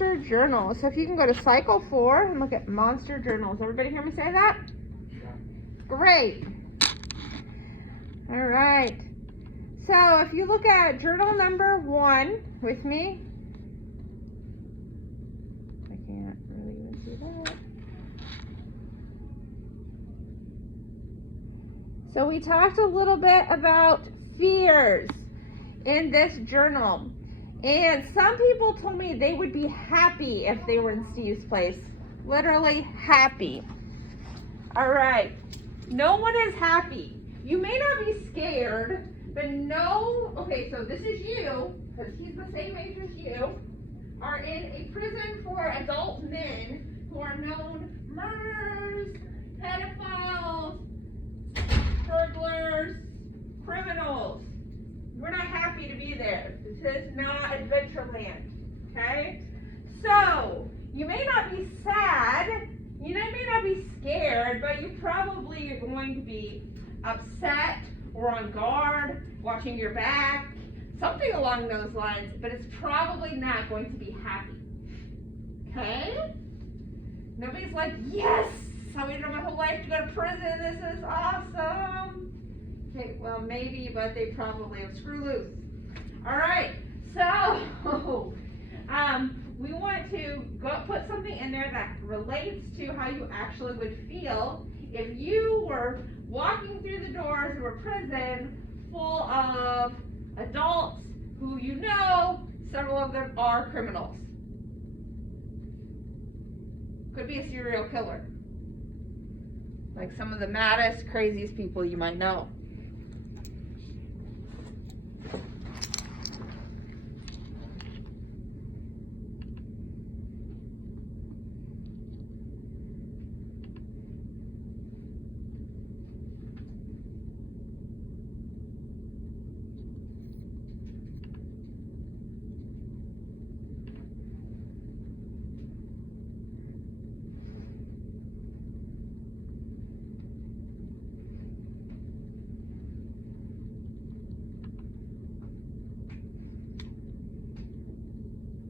monster journal. So if you can go to cycle 4 and look at monster journals. Everybody hear me say that? Great. All right. So if you look at journal number 1 with me, I can't really even see that. So we talked a little bit about fears in this journal. And some people told me they would be happy if they were in Steve's place. Literally happy. All right. No one is happy. You may not be scared, but no, okay, so this is you, because he's the same age as you, are in a prison for adult men who are known murderers, pedophiles, burglars, criminals. We're not happy to be there. This is not Adventureland, okay? So, you may not be sad, you may not be scared, but you probably are going to be upset or on guard, watching your back, something along those lines, but it's probably not going to be happy, okay? Nobody's like, yes, I waited my whole life to go to prison, this is awesome. Okay, well, maybe, but they probably have screw loose. All right, so we want to put something in there that relates to how you actually would feel if you were walking through the doors of a prison full of adults who you know, several of them are criminals. Could be a serial killer. Like some of the maddest, craziest people you might know.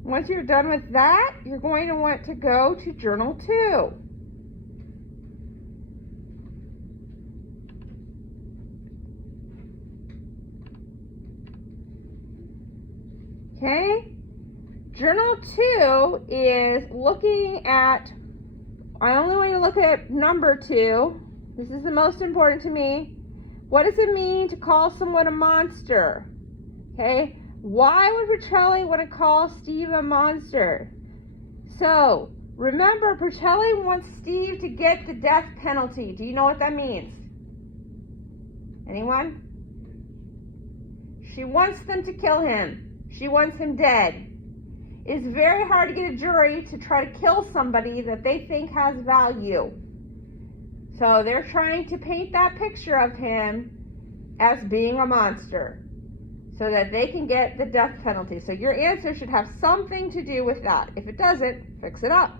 Once you're done with that, you're going to want to go to journal 2. Okay? Journal 2 is looking at, I only want you to look at number 2. This is the most important to me. What does it mean to call someone a monster? Okay? Why would Petrelli want to call Steve a monster? So, remember, Petrelli wants Steve to get the death penalty. Do you know what that means? Anyone? She wants them to kill him. She wants him dead. It's very hard to get a jury to try to kill somebody that they think has value. So they're trying to paint that picture of him as being a monster, so that they can get the death penalty. So your answer should have something to do with that. If it doesn't, fix it up.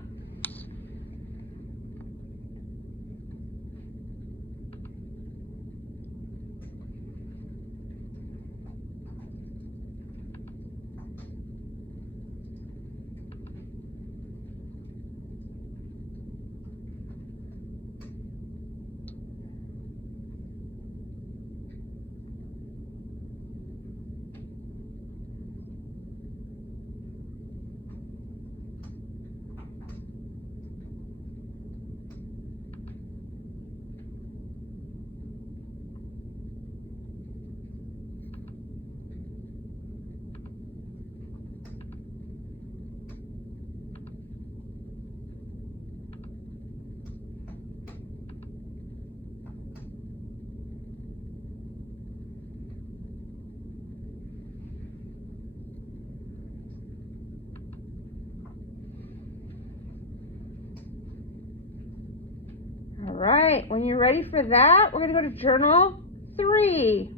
All right, when you're ready for that, we're going to go to journal 3.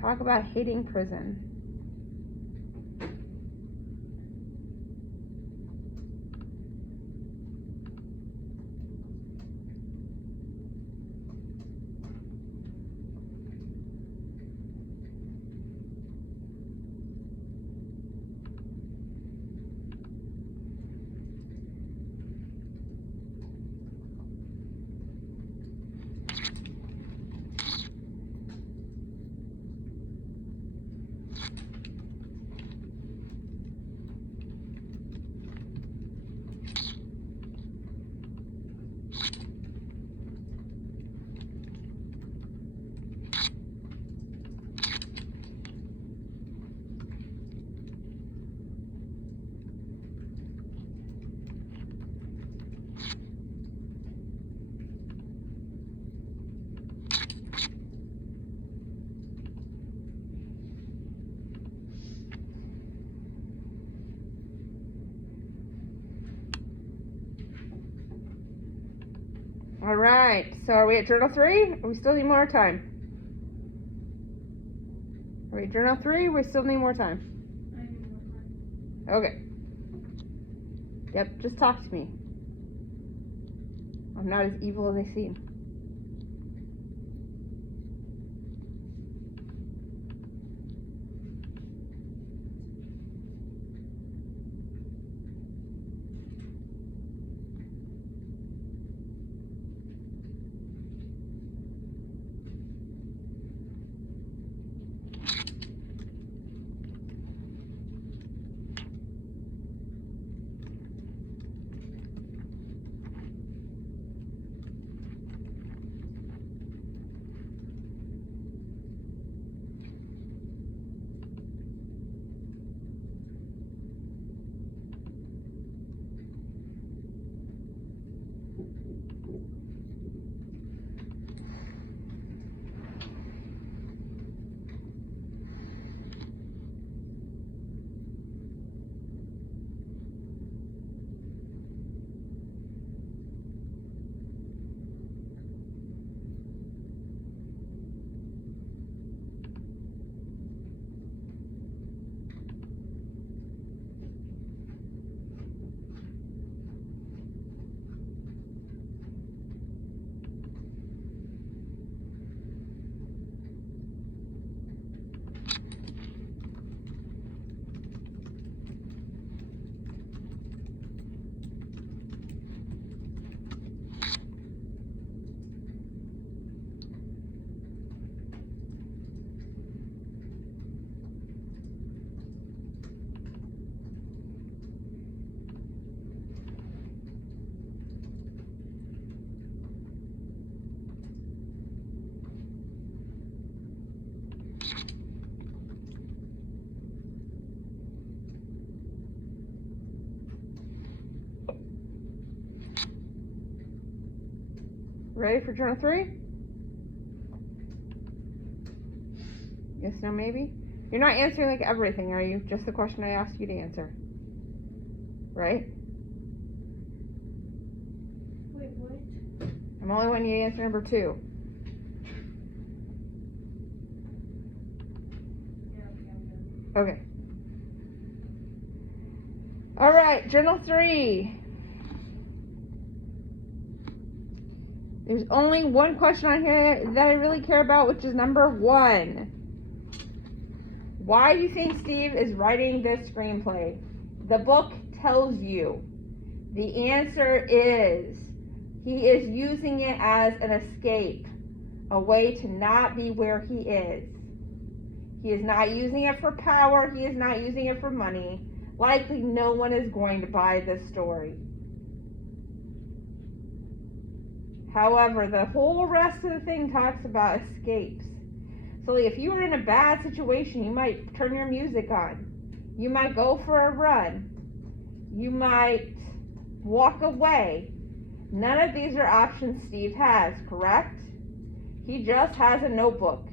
Talk about hating prison. All right. So are we at journal 3? Or we still need more time? Are we at journal 3? We still need more time. I need more time. Okay. Yep. Just talk to me. I'm not as evil as I seem. Ready for journal 3? Yes, no, maybe? You're not answering like everything, are you? Just the question I asked you to answer. Right? Wait, what? I'm only wanting you to answer number 2. Yeah, okay. Okay. Alright, journal 3. There's only one question on here that I really care about, which is number 1. Why do you think Steve is writing this screenplay? The book tells you. The answer is he is using it as an escape, a way to not be where he is. He is not using it for power. He is not using it for money. Likely no one is going to buy this story. However, the whole rest of the thing talks about escapes. So if you were in a bad situation, you might turn your music on. You might go for a run. You might walk away. None of these are options Steve has, correct? He just has a notebook.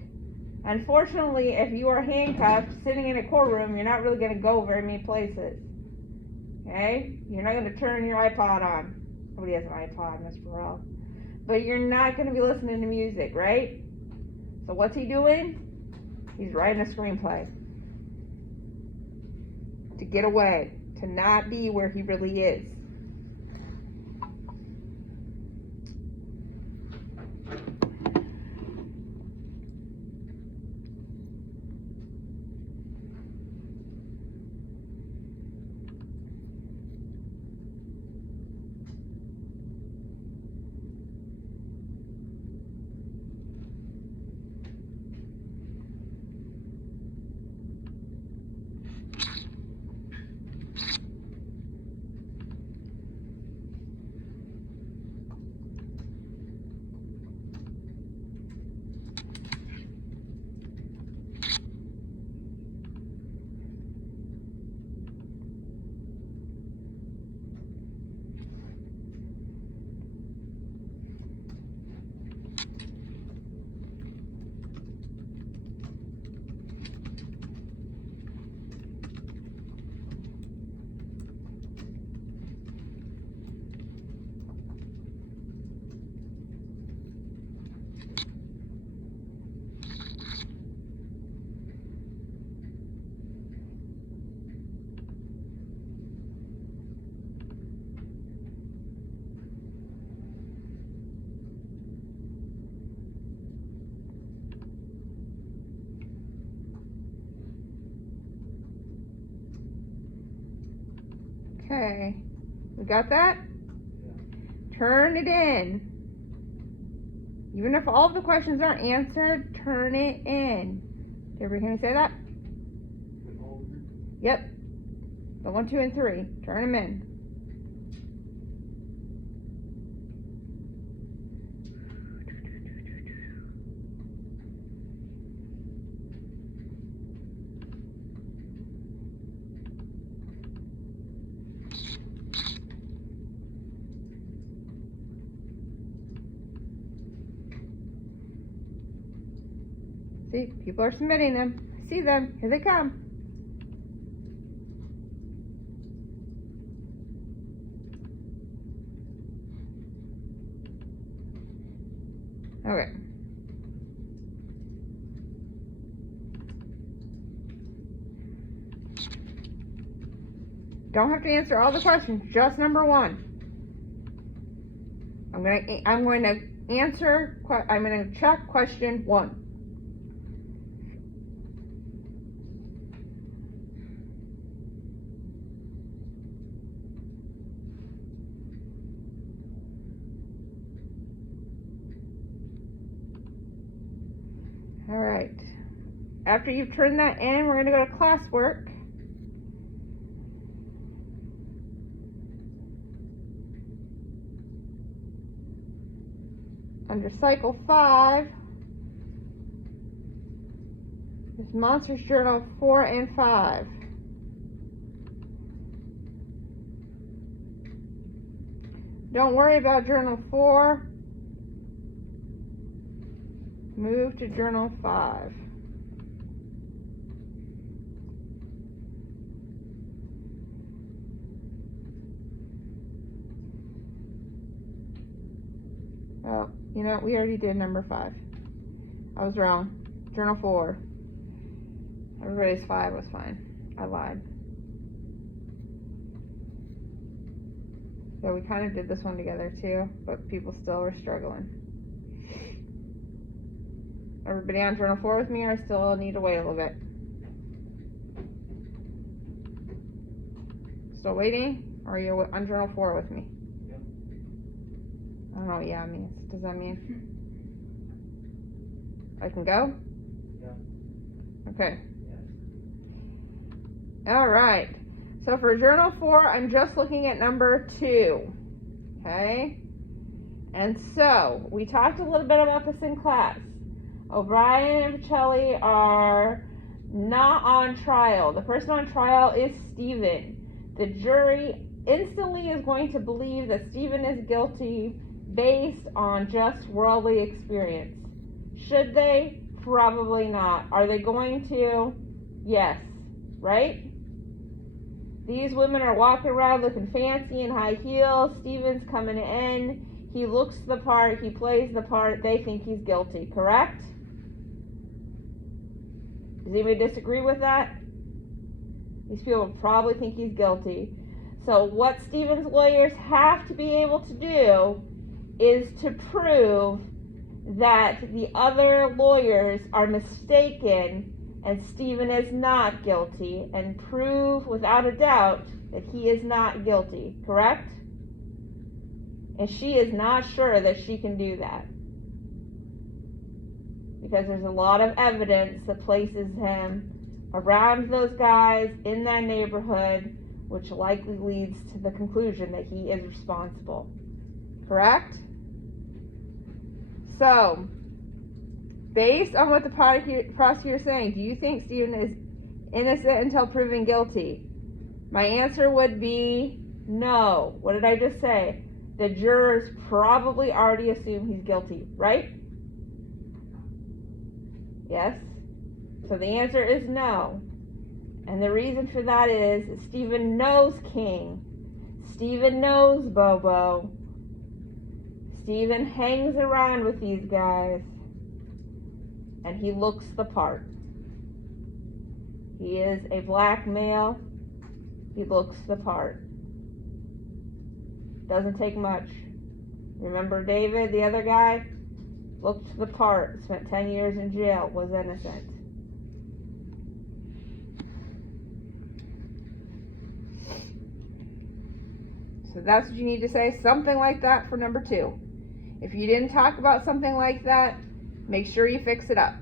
Unfortunately, if you are handcuffed, sitting in a courtroom, you're not really going to go very many places. Okay? You're not going to turn your iPod on. Nobody has an iPod, Miss Burrell. But you're not going to be listening to music, right? So what's he doing? He's writing a screenplay. To get away. To not be where he really is. Okay. We got that? Turn it in. Even if all of the questions aren't answered, turn it in. Everybody, can you say that? Yep. The 1, 2, and 3. Turn them in. See, people are submitting them. I see them. Here they come. Okay. Don't have to answer all the questions, just number 1. I'm going to check question 1. All right. After you've turned that in, we're going to go to classwork. Under cycle 5, there's Monsters Journal 4 and 5. Don't worry about Journal 4. Move to Journal 5. Oh, you know, we already did number 5. I was wrong. Journal 4. Everybody's 5 was fine. I lied. So we kind of did this one together too, but people still are struggling. Everybody on Journal 4 with me, or I still need to wait a little bit? Still waiting? Or are you on Journal 4 with me? Yeah. I don't know what yeah means. Does that mean I can go? Yeah. Okay. Yes. Alright. So for Journal 4, I'm just looking at number 2. Okay? And so, we talked a little bit about this in class. O'Brien and Pacelli are not on trial. The person on trial is Stephen. The jury instantly is going to believe that Stephen is guilty based on just worldly experience. Should they? Probably not. Are they going to? Yes. Right? These women are walking around looking fancy in high heels. Stephen's coming in. He looks the part. He plays the part. They think he's guilty. Correct? Does anybody disagree with that? These people probably think he's guilty. So what Stephen's lawyers have to be able to do is to prove that the other lawyers are mistaken and Stephen is not guilty, and prove without a doubt that he is not guilty. Correct? And she is not sure that she can do that, because there's a lot of evidence that places him around those guys in that neighborhood, which likely leads to the conclusion that he is responsible. Correct? So, based on what the prosecutor is saying, do you think Stephen is innocent until proven guilty? My answer would be no. What did I just say? The jurors probably already assume he's guilty, right? Yes? So the answer is no. And the reason for that is Stephen knows King. Stephen knows Bobo. Stephen hangs around with these guys. And he looks the part. He is a black male. He looks the part. Doesn't take much. Remember David, the other guy? Looked the part, spent 10 years in jail, was innocent. So that's what you need to say, something like that for number 2. If you didn't talk about something like that, make sure you fix it up.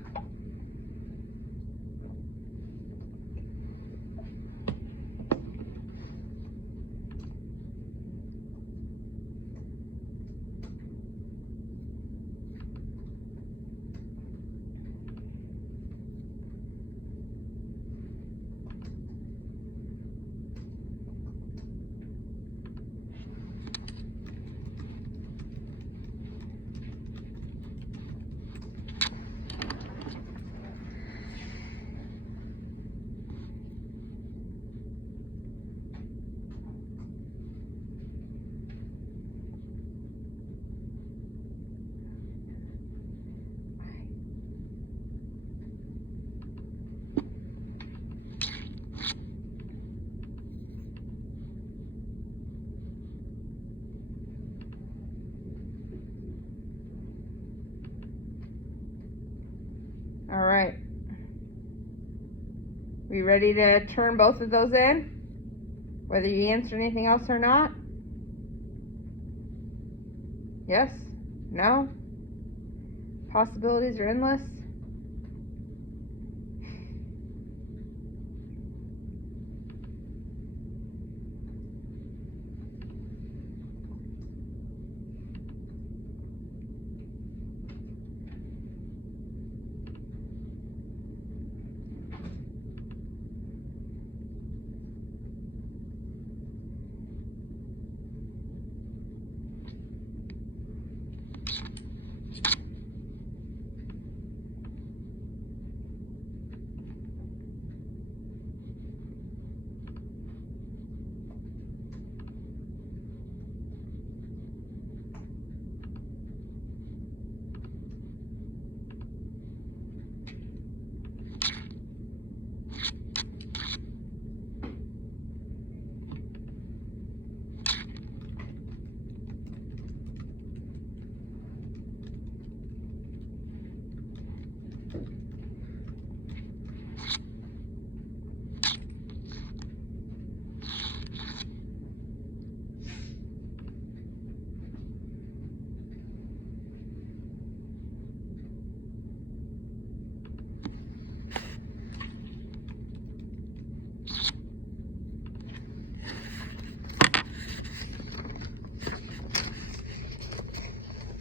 All right. We ready to turn both of those in? Whether you answer anything else or not? Yes? No? Possibilities are endless?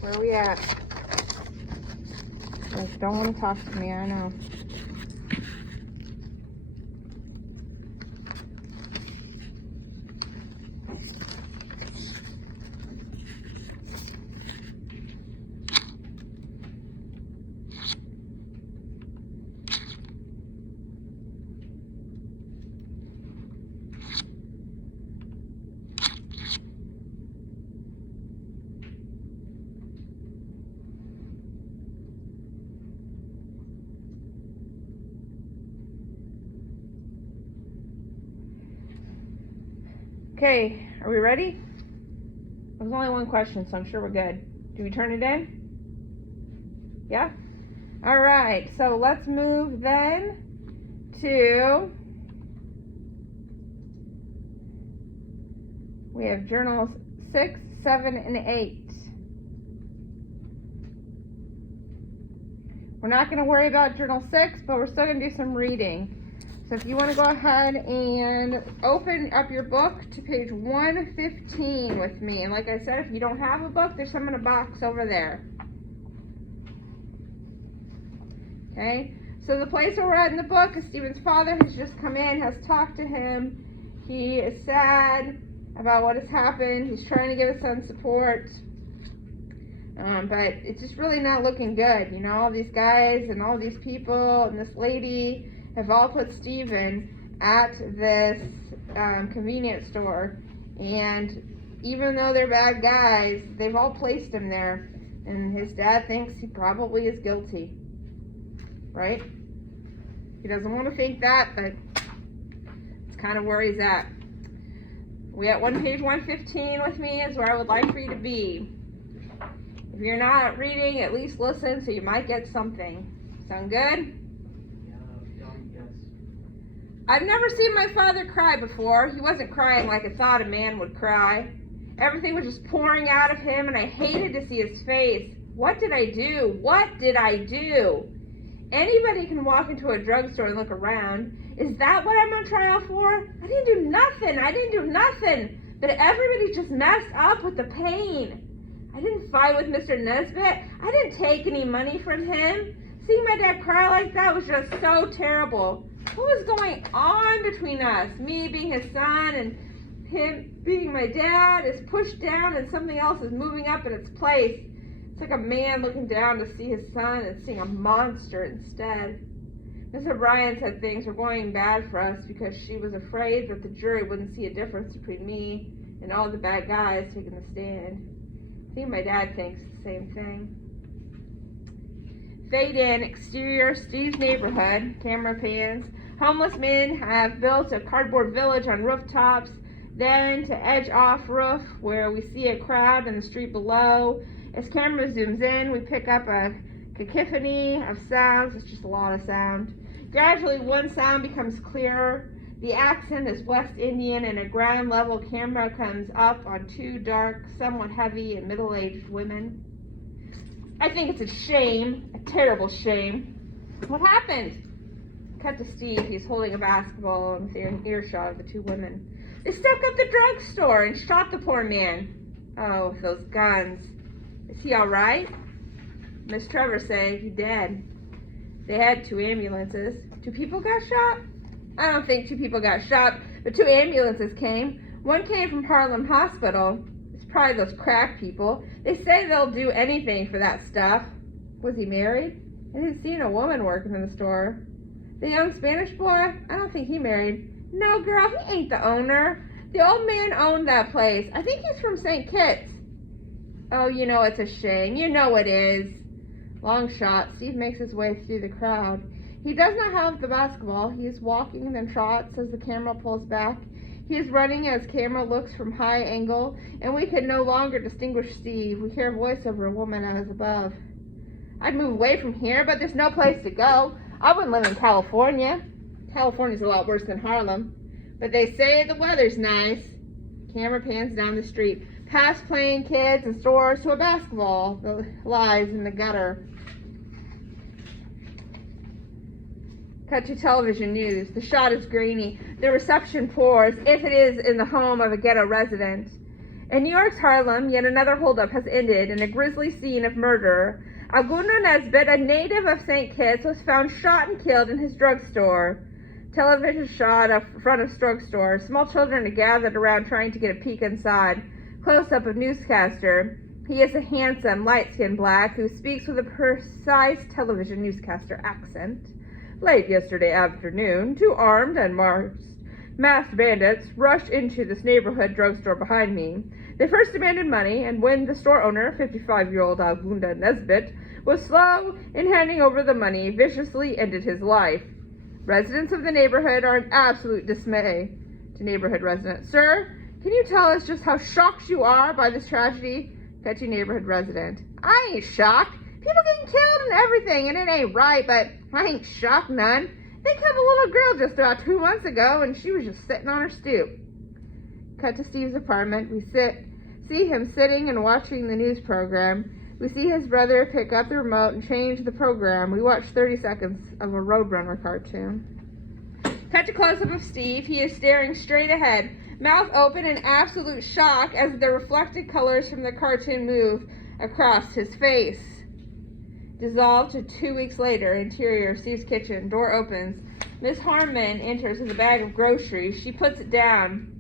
Where are we at? You guys don't want to talk to me, I know. Okay, are we ready? There's only one question, so I'm sure we're good. Do we turn it in? Yeah? Alright, so let's move then to, we have journals 6, 7, and 8. We're not going to worry about journal 6, but we're still going to do some reading. So if you want to go ahead and open up your book to page 115 with me. And like I said, if you don't have a book, there's some in a box over there. Okay, so the place where we're at in the book is Stephen's father has just come in, has talked to him. He is sad about what has happened. He's trying to give his son support. But it's just really not looking good. You know, all these guys and all these people and this lady have all put Stephen at this convenience store, and even though they're bad guys, they've all placed him there, and his dad thinks he probably is guilty, right? He doesn't want to think that, but it's kind of where he's at. We at page 115 with me is where I would like for you to be. If you're not reading, at least listen, so you might get something. Sound good? I've never seen my father cry before. He wasn't crying like I thought a man would cry. Everything was just pouring out of him, and I hated to see his face. What did I do? What did I do? Anybody can walk into a drugstore and look around. Is that what I'm on trial for? I didn't do nothing. But everybody just messed up with the pain. I didn't fight with Mr. Nesbitt. I didn't take any money from him. Seeing my dad cry like that was just so terrible. What was going on between us? Me being his son and him being my dad is pushed down and something else is moving up in its place. It's like a man looking down to see his son and seeing a monster instead. Miss O'Brien said things were going bad for us because she was afraid that the jury wouldn't see a difference between me and all the bad guys taking the stand. I think my dad thinks the same thing. Fade in, exterior, Steve's neighborhood, camera pans. Homeless men have built a cardboard village on rooftops, then to edge off roof where we see a crowd in the street below. As camera zooms in, we pick up a cacophony of sounds. It's just a lot of sound. Gradually, one sound becomes clearer. The accent is West Indian, and a ground level camera comes up on two dark, somewhat heavy and middle-aged women. I think it's a shame, a terrible shame. What happened? Cut to Steve. He's holding a basketball and within earshot of the two women. They stuck up the drugstore and shot the poor man. Oh, those guns. Is he all right? Miss Trevor said he dead. They had 2 ambulances. 2 people got shot? I don't think 2 people got shot, but 2 ambulances came. One came from Harlem Hospital. It's probably those crack people. They say they'll do anything for that stuff. Was he married? I didn't see a woman working in the store. The young Spanish boy? I don't think he married. No, girl, he ain't the owner. The old man owned that place. I think he's from St. Kitts. Oh, you know it's a shame. You know it is. Long shot. Steve makes his way through the crowd. He does not have the basketball. He is walking, then trots as the camera pulls back. He is running as camera looks from high angle, and we can no longer distinguish Steve. We hear a voice over a woman as above. I'd move away from here, but there's no place to go. I wouldn't live in California. California's a lot worse than Harlem. But they say the weather's nice. Camera pans down the street, past playing kids and stores to a basketball that lies in the gutter. Cut to television news. The shot is grainy. The reception poor, as if it is in the home of a ghetto resident. In New York's Harlem, yet another holdup has ended in a grisly scene of murder. Alguno Nesbitt, a native of St. Kitts, was found shot and killed in his drugstore. Television shot of front of drugstore. Small children are gathered around trying to get a peek inside. Close-up of newscaster. He is a handsome, light-skinned black who speaks with a precise television newscaster accent. Late yesterday afternoon, 2 armed and masked bandits rushed into this neighborhood drugstore behind me. They first demanded money, and when the store owner, 55-year-old Algundo Nesbitt, was slow in handing over the money, viciously ended his life. Residents of the neighborhood are in absolute dismay. To neighborhood resident, sir, can you tell us just how shocked you are by this tragedy? Cut to neighborhood resident. I ain't shocked. People getting killed and everything, and it ain't right, but I ain't shocked none. They killed a little girl just about 2 months ago, and she was just sitting on her stoop. Cut to Steve's apartment. We see him sitting and watching the news program. We see his brother pick up the remote and change the program. We watch 30 seconds of a Roadrunner cartoon. Cut to close-up of Steve. He is staring straight ahead, mouth open in absolute shock as the reflected colors from the cartoon move across his face. Dissolved to 2 weeks later. Interior, Steve's kitchen. Door opens. Miss Harmon enters with a bag of groceries. She puts it down.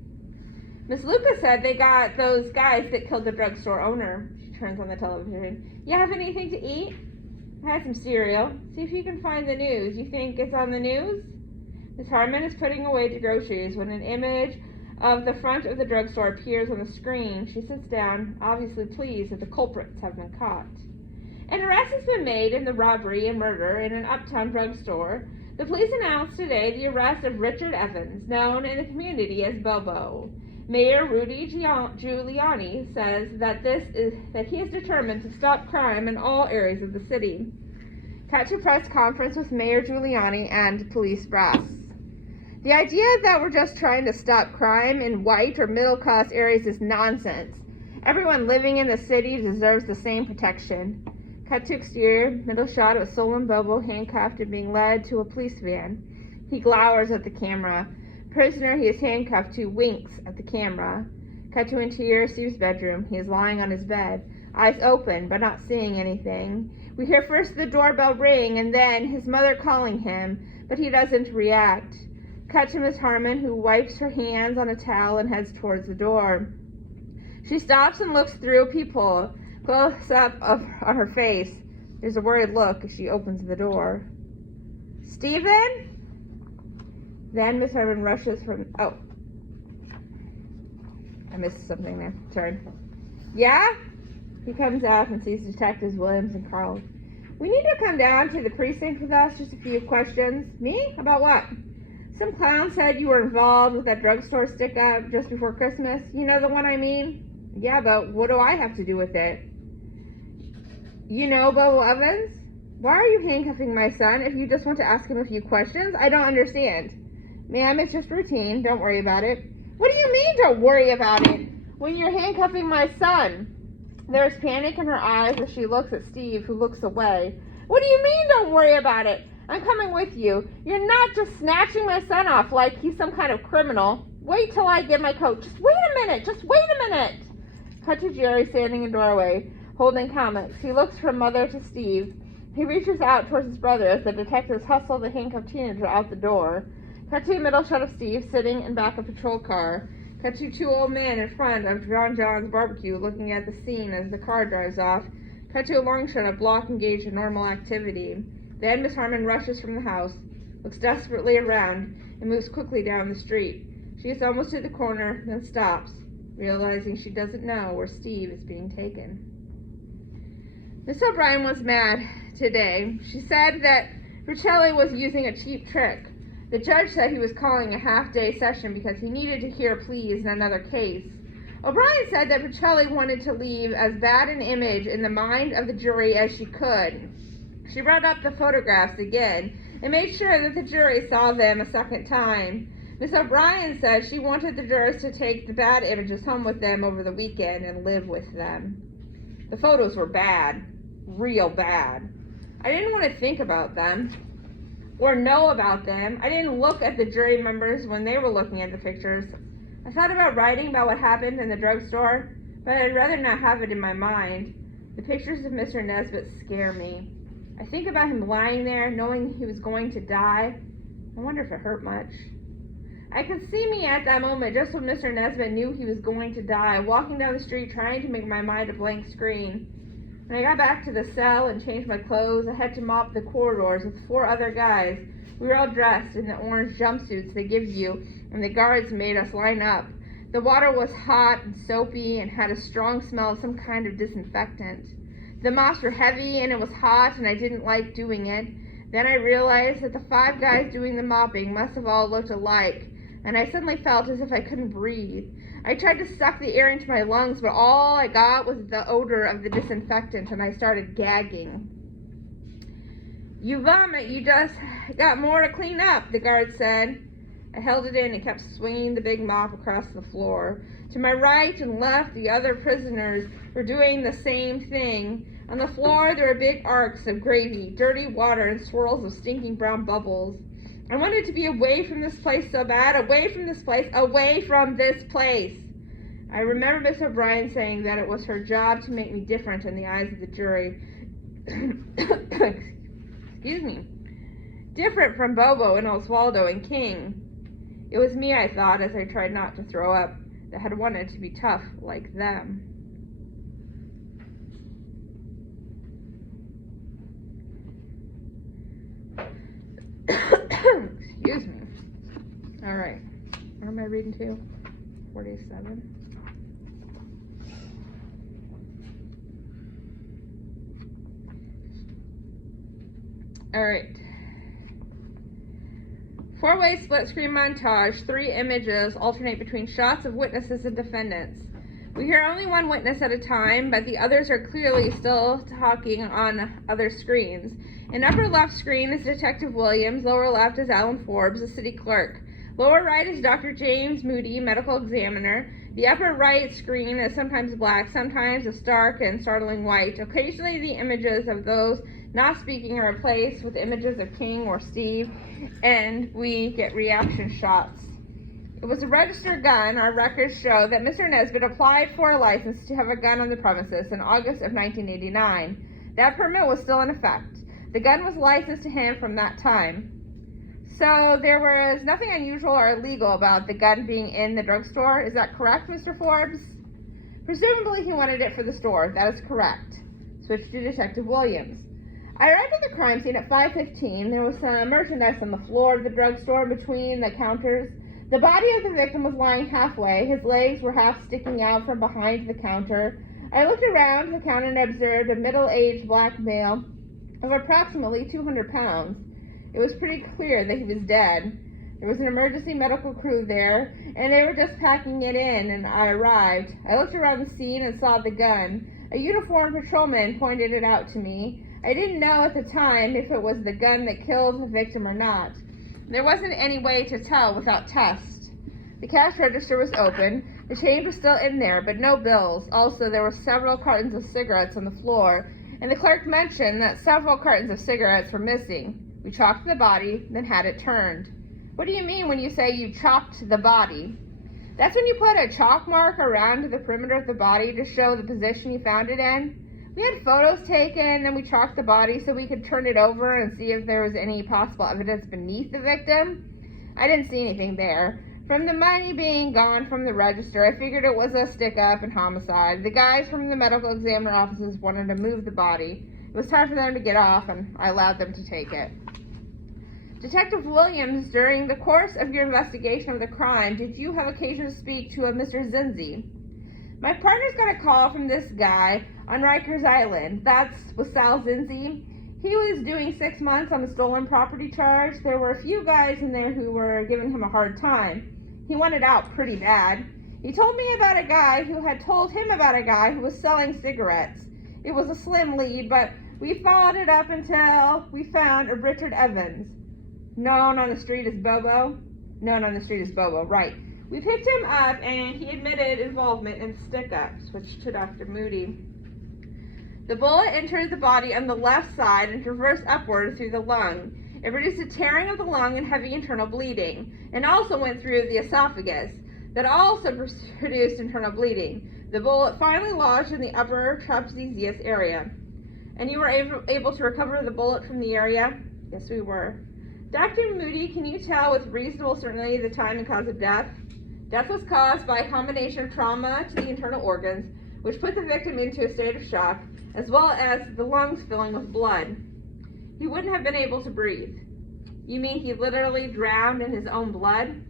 Miss Lucas said they got those guys that killed the drugstore owner. She turns on the television. You have anything to eat? I had some cereal. See if you can find the news. You think it's on the news? Miss Harmon is putting away the groceries when an image of the front of the drugstore appears on the screen. She sits down, obviously pleased that the culprits have been caught. An arrest has been made in the robbery and murder in an uptown drugstore. The police announced today the arrest of Richard Evans, known in the community as Bobo. Mayor Rudy Giuliani says that he is determined to stop crime in all areas of the city. Catch a press conference with Mayor Giuliani and police brass. The idea that we're just trying to stop crime in white or middle-class areas is nonsense. Everyone living in the city deserves the same protection. Cut to exterior, middle shot of Solon Bobo handcuffed and being led to a police van. He glowers at the camera. Prisoner he is handcuffed to winks at the camera. Cut to interior Steve's bedroom. He is lying on his bed, eyes open but not seeing anything. We hear first the doorbell ring and then his mother calling him, but he doesn't react. Cut to Miss Harmon, who wipes her hands on a towel and heads towards the door. She stops and looks through a peephole. Close up of her face. There's a worried look as she opens the door. Stephen? Then Miss Harmon rushes from... Oh. I missed something there. Sorry. Yeah? He comes out and sees Detectives Williams and Carl. We need to come down to the precinct with us. Just a few questions. Me? About what? Some clown said you were involved with that drugstore stick-up just before Christmas. You know the one I mean? Yeah, but what do I have to do with it? You know Bobo Evans? Why are you handcuffing my son if you just want to ask him a few questions? I don't understand. Ma'am, it's just routine. Don't worry about it. What do you mean, don't worry about it? When you're handcuffing my son. There's panic in her eyes as she looks at Steve, who looks away. What do you mean, don't worry about it? I'm coming with you. You're not just snatching my son off like he's some kind of criminal. Wait till I get my coat. Just wait a minute. Just wait a minute. Cut to Jerry standing in doorway, holding comics. He looks from Mother to Steve. He reaches out towards his brother as the detectives hustle the handcuffed teenager out the door. Cut to a middle shot of Steve sitting in back of a patrol car. Cut to two old men in front of John John's barbecue looking at the scene as the car drives off. Cut to a long shot of Block engaged in normal activity. Then Miss Harmon rushes from the house, looks desperately around, and moves quickly down the street. She gets almost to the corner, then stops, realizing she doesn't know where Steve is being taken. Miss O'Brien was mad today. She said that Riccelli was using a cheap trick. The judge said he was calling a half-day session because he needed to hear pleas in another case. O'Brien said that Riccelli wanted to leave as bad an image in the mind of the jury as she could. She brought up the photographs again and made sure that the jury saw them a second time. Miss O'Brien said she wanted the jurors to take the bad images home with them over the weekend and live with them. The photos were bad. Real bad. I didn't want to think about them or know about them. I didn't look at the jury members when they were looking at the pictures. I thought about writing about what happened in the drugstore, but I'd rather not have it in my mind. The pictures of Mr. Nesbitt scare me. I think about him lying there, knowing he was going to die. I wonder if it hurt much. I could see me at that moment, just when Mr. Nesbitt knew he was going to die, walking down the street trying to make my mind a blank screen. When I got back to the cell and changed my clothes, I had to mop the corridors with 4 other guys. We were all dressed in the orange jumpsuits they give you, and the guards made us line up. The water was hot and soapy and had a strong smell of some kind of disinfectant. The mops were heavy and it was hot and I didn't like doing it. Then I realized that the 5 guys doing the mopping must have all looked alike, and I suddenly felt as if I couldn't breathe. I tried to suck the air into my lungs, but all I got was the odor of the disinfectant, and I started gagging. You vomit, you just got more to clean up, the guard said. I held it in and kept swinging the big mop across the floor. To my right and left, the other prisoners were doing the same thing. On the floor, there were big arcs of gravy, dirty water, and swirls of stinking brown bubbles. I wanted to be away from this place so bad, away from this place, away from this place. I remember Miss O'Brien saying that it was her job to make me different in the eyes of the jury. Excuse me. Different from Bobo and Oswaldo and King. It was me, I thought, as I tried not to throw up, that had wanted to be tough like them. Excuse me. Alright. Where am I reading to? 47. Alright. 4-way split screen montage. 3 images alternate between shots of witnesses and defendants. We hear only one witness at a time, but the others are clearly still talking on other screens. In upper left screen is Detective Williams, lower left is Alan Forbes, the city clerk. Lower right is Dr. James Moody, medical examiner. The upper right screen is sometimes black, sometimes a stark and startling white. Occasionally the images of those not speaking are replaced with images of King or Steve, and we get reaction shots. It was a registered gun. Our records show that Mr. Nesbitt applied for a license to have a gun on the premises in August of 1989. That permit was still in effect. The gun was licensed to him from that time. So there was nothing unusual or illegal about the gun being in the drugstore. Is that correct, Mr. Forbes? Presumably he wanted it for the store. That is correct. Switch to Detective Williams. I arrived at the crime scene at 5:15. There was some merchandise on the floor of the drugstore between the counters. The body of the victim was lying halfway. His legs were half sticking out from behind the counter. I looked around the counter and observed a middle-aged black male of approximately 200 pounds. It was pretty clear that he was dead. There was an emergency medical crew there, and they were just packing it in, and I arrived. I looked around the scene and saw the gun. A uniformed patrolman pointed it out to me. I didn't know at the time if it was the gun that killed the victim or not. There wasn't any way to tell without tests. The cash register was open. The change was still in there, but no bills. Also, there were several cartons of cigarettes on the floor, and the clerk mentioned that several cartons of cigarettes were missing. We chalked the body, then had it turned. What do you mean when you say you chopped the body? That's when you put a chalk mark around the perimeter of the body to show the position you found it in. We had photos taken, then we chalked the body so we could turn it over and see if there was any possible evidence beneath the victim. I didn't see anything there. From the money being gone from the register, I figured it was a stick-up and homicide. The guys from the medical examiner offices wanted to move the body. It was time for them to get off, and I allowed them to take it. Detective Williams, during the course of your investigation of the crime, did you have occasion to speak to a Mr. Zinzi? My partner's got a call from this guy on Rikers Island. That's with Sal Zinzi. He was doing 6 months on the stolen property charge. There were a few guys in there who were giving him a hard time. He wanted out pretty bad. He told me about a guy who had told him about a guy who was selling cigarettes. It was a slim lead, but we followed it up until we found a Richard Evans. Known on the street as Bobo? Known on the street as Bobo, right. We picked him up, and he admitted involvement in stick-up. Switch to Dr. Moody. The bullet entered the body on the left side and traversed upward through the lung. It produced a tearing of the lung and heavy internal bleeding, and also went through the esophagus. That also produced internal bleeding. The bullet finally lodged in the upper trapezius area. And you were able to recover the bullet from the area? Yes, we were. Dr. Moody, can you tell with reasonable certainty the time and cause of death? Death was caused by a combination of trauma to the internal organs, which put the victim into a state of shock, as well as the lungs filling with blood. He wouldn't have been able to breathe. You mean he literally drowned in his own blood?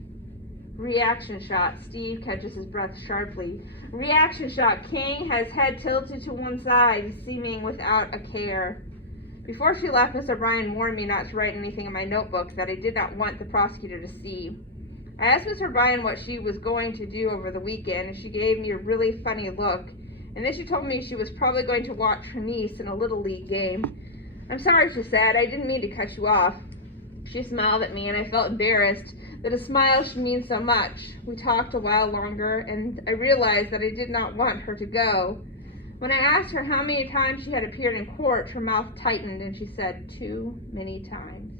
Reaction shot. Steve catches his breath sharply. Reaction shot. King has head tilted to one side, seeming without a care. Before she left, Miss O'Brien warned me not to write anything in my notebook that I did not want the prosecutor to see. I asked Miss O'Brien what she was going to do over the weekend, and she gave me a really funny look. And then she told me she was probably going to watch her niece in a Little League game. I'm sorry, she said. I didn't mean to cut you off. She smiled at me, and I felt embarrassed that a smile should mean so much. We talked a while longer, and I realized that I did not want her to go. When I asked her how many times she had appeared in court, her mouth tightened, and she said, 'Too many times.'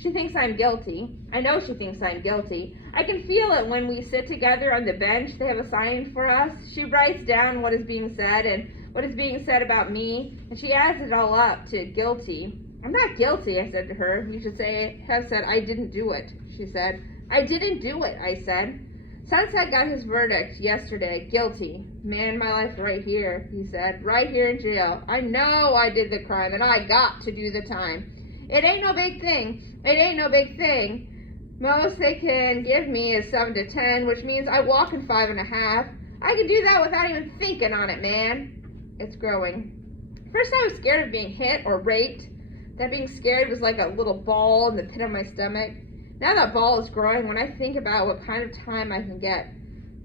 She thinks I'm guilty. I know she thinks I'm guilty. I can feel it when we sit together on the bench they have assigned for us. She writes down what is being said and what is being said about me, and she adds it all up to guilty. I'm not guilty, I said to her. You should have said, I didn't do it, she said. I didn't do it, I said. Sunset got his verdict yesterday, guilty. Man, my life right here, he said, right here in jail. I know I did the crime, and I got to do the time. It ain't no big thing. It ain't no big thing. Most they can give me is 7 to 10, which means I walk in 5.5. I can do that without even thinking on it, man. It's growing. First I was scared of being hit or raped. That being scared was like a little ball in the pit of my stomach. Now that ball is growing when I think about what kind of time I can get.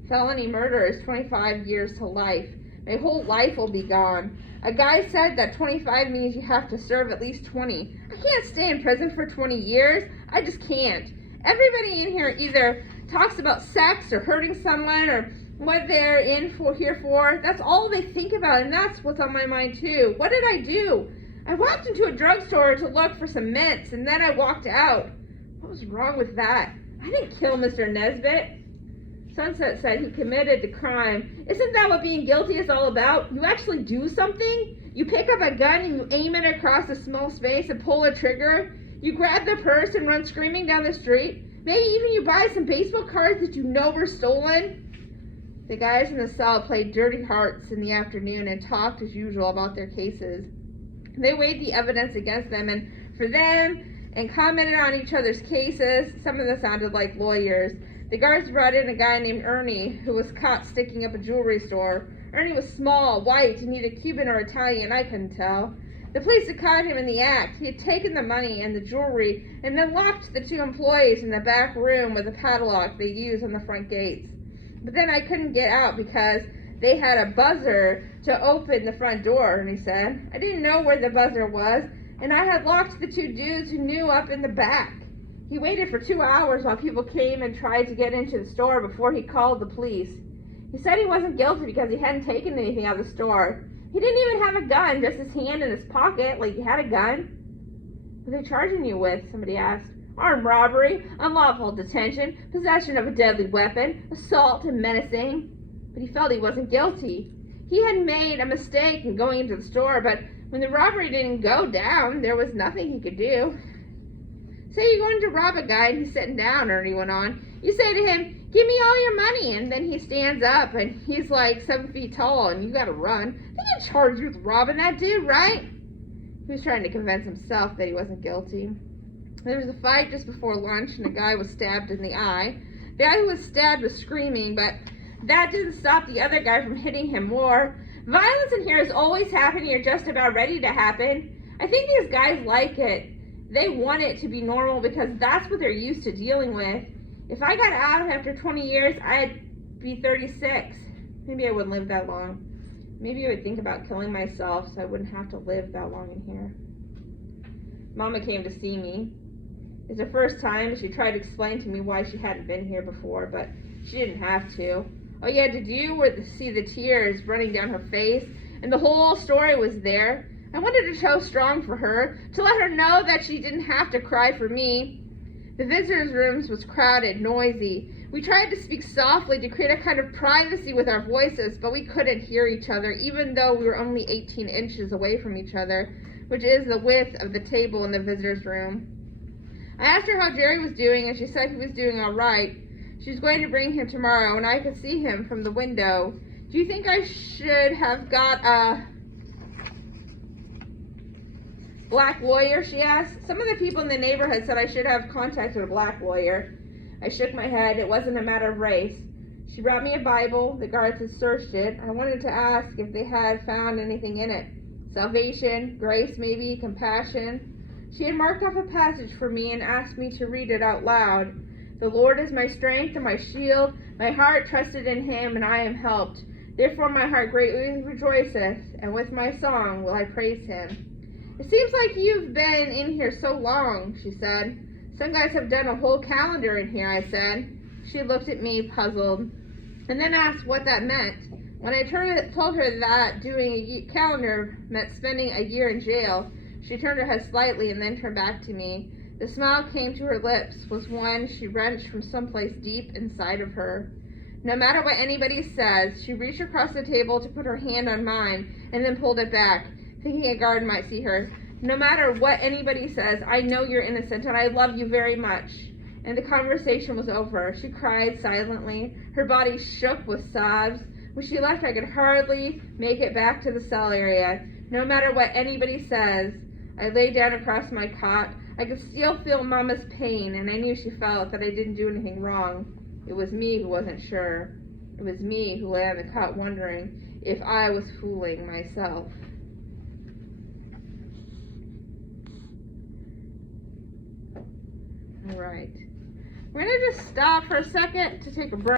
Felony murder is 25 years to life. My whole life will be gone. A guy said that 25 means you have to serve at least 20. I can't stay in prison for 20 years. I just can't. Everybody in here either talks about sex or hurting someone or what they're here for. That's all they think about, and that's what's on my mind too. What did I do? I walked into a drugstore to look for some mints, and then I walked out. What was wrong with that? I didn't kill Mr. Nesbitt. Sunset said he committed the crime. Isn't that what being guilty is all about? You actually do something? You pick up a gun and you aim it across a small space and pull a trigger. You grab the purse and run screaming down the street. Maybe even you buy some baseball cards that you know were stolen. The guys in the cell played Dirty Hearts in the afternoon and talked as usual about their cases. They weighed the evidence against them and for them and commented on each other's cases. Some of them sounded like lawyers. The guards brought in a guy named Ernie who was caught sticking up a jewelry store. Ernie was small, white, and either Cuban or Italian, I couldn't tell. The police had caught him in the act. He had taken the money and the jewelry and then locked the two employees in the back room with a padlock they use on the front gates. But then I couldn't get out because they had a buzzer to open the front door, Ernie said. I didn't know where the buzzer was, and I had locked the two dudes who knew up in the back. He waited for 2 hours while people came and tried to get into the store before he called the police. He said he wasn't guilty because he hadn't taken anything out of the store. He didn't even have a gun, just his hand in his pocket, like he had a gun. What are they charging you with? Somebody asked. Armed robbery, unlawful detention, possession of a deadly weapon, assault and menacing. But he felt he wasn't guilty. He had made a mistake in going into the store, but when the robbery didn't go down, there was nothing he could do. Say you're going to rob a guy and he's sitting down, Ernie went on. You say to him, give me all your money, and then he stands up and he's like 7 feet tall and you gotta run. They can charge you with robbing that dude, right? He was trying to convince himself that he wasn't guilty. There was a fight just before lunch and a guy was stabbed in the eye. The guy who was stabbed was screaming, but that didn't stop the other guy from hitting him more. Violence in here is always happening or just about ready to happen. I think these guys like it. They want it to be normal because that's what they're used to dealing with. If I got out after 20 years, I'd be 36. Maybe I wouldn't live that long. Maybe I would think about killing myself so I wouldn't have to live that long in here. Mama came to see me. It's the first time she tried to explain to me why she hadn't been here before, but she didn't have to. All you had to do was to see the tears running down her face, and the whole story was there. I wanted to show strong for her, to let her know that she didn't have to cry for me. The visitors' rooms was crowded, noisy. We tried to speak softly to create a kind of privacy with our voices, but we couldn't hear each other, even though we were only 18 inches away from each other, which is the width of the table in the visitors' room. I asked her how Jerry was doing, and she said he was doing all right. She was going to bring him tomorrow, and I could see him from the window. Do you think I should have got a black lawyer, she asked. Some of the people in the neighborhood said I should have contacted a black lawyer. I shook my head. It wasn't a matter of race. She brought me a Bible. The guards had searched it. I wanted to ask if they had found anything in it. Salvation, grace maybe, compassion. She had marked off a passage for me and asked me to read it out loud. The Lord is my strength and my shield. My heart trusted in him, and I am helped. Therefore my heart greatly rejoiceth, and with my song will I praise him. It seems like you've been in here so long, she said. Some guys have done a whole calendar in here, I said. She looked at me, puzzled, and then asked what that meant. When I told her that doing a calendar meant spending a year in jail, she turned her head slightly and then turned back to me. The smile came to her lips, was one she wrenched from someplace deep inside of her. No matter what anybody says, she reached across the table to put her hand on mine and then pulled it back, thinking a guard might see her. No matter what anybody says, I know you're innocent and I love you very much. And the conversation was over. She cried silently. Her body shook with sobs. When she left, I could hardly make it back to the cell area. No matter what anybody says, I lay down across my cot. I could still feel Mama's pain, and I knew she felt that I didn't do anything wrong. It was me who wasn't sure. It was me who lay on the cot wondering if I was fooling myself. All right. We're going to just stop for a second to take a break.